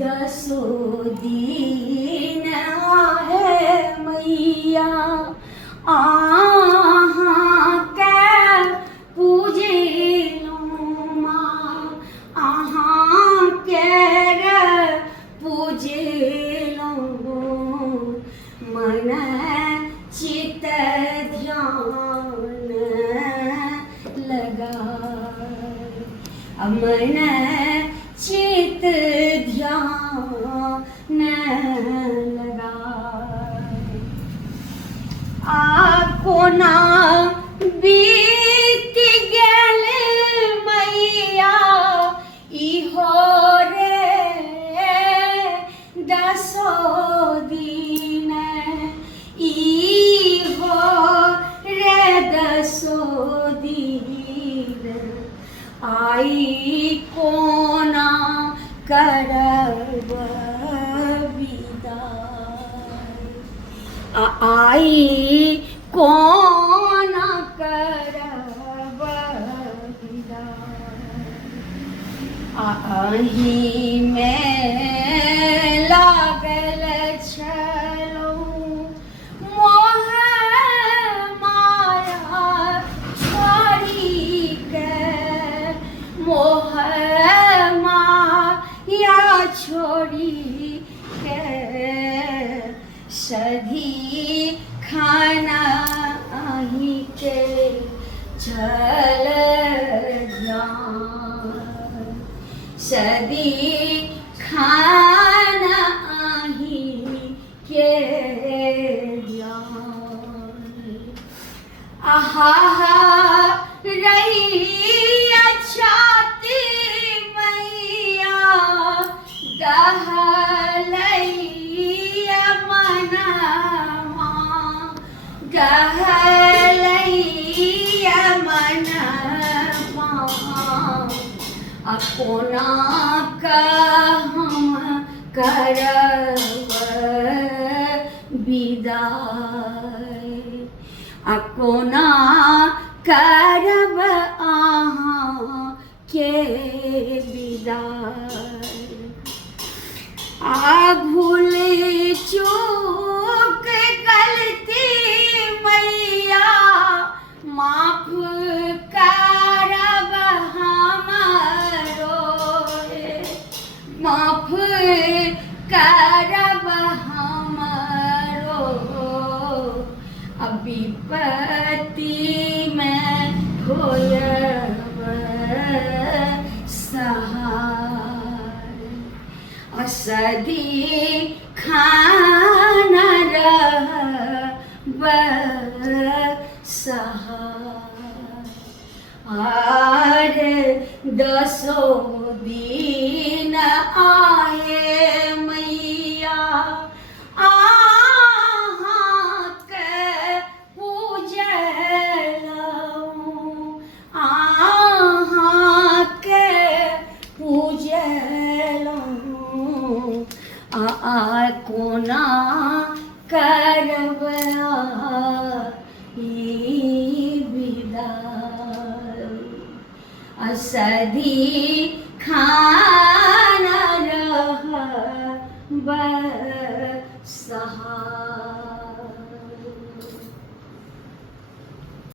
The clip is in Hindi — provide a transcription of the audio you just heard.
दसो दीन आहे मैया आहाँ के पूजिलू माँ आहाँ के पूजिलू मन चित ध्यान लगा मन चित ध्यान लगा कोना बीत गेल मैया इहो रे दसो दिन इहो रे दसो दिन आई कोना करब विदाई आई कोना करब विदाई अहीं में लागल छलौ मोह माया छोड़ी के मोह माया छोड़ी के सधी खाना आही के चल सदी खाना आही के आहा रही छाती मैया दहलैया मनवा दहलैया मनवा कोना का हम करब विदाई कोना करब आहाँ के विदाई भूल चूक गलती मैया माफ करब हमरो माफ करब हमरो विपत्ति में होयब सहाय सदी खाना रहब सहाय दसो दिन आए मैया आहाँ के पूजलऊ आहाँ के पूजलऊ कोना करब विदाई सदी खाना रहब सहाय।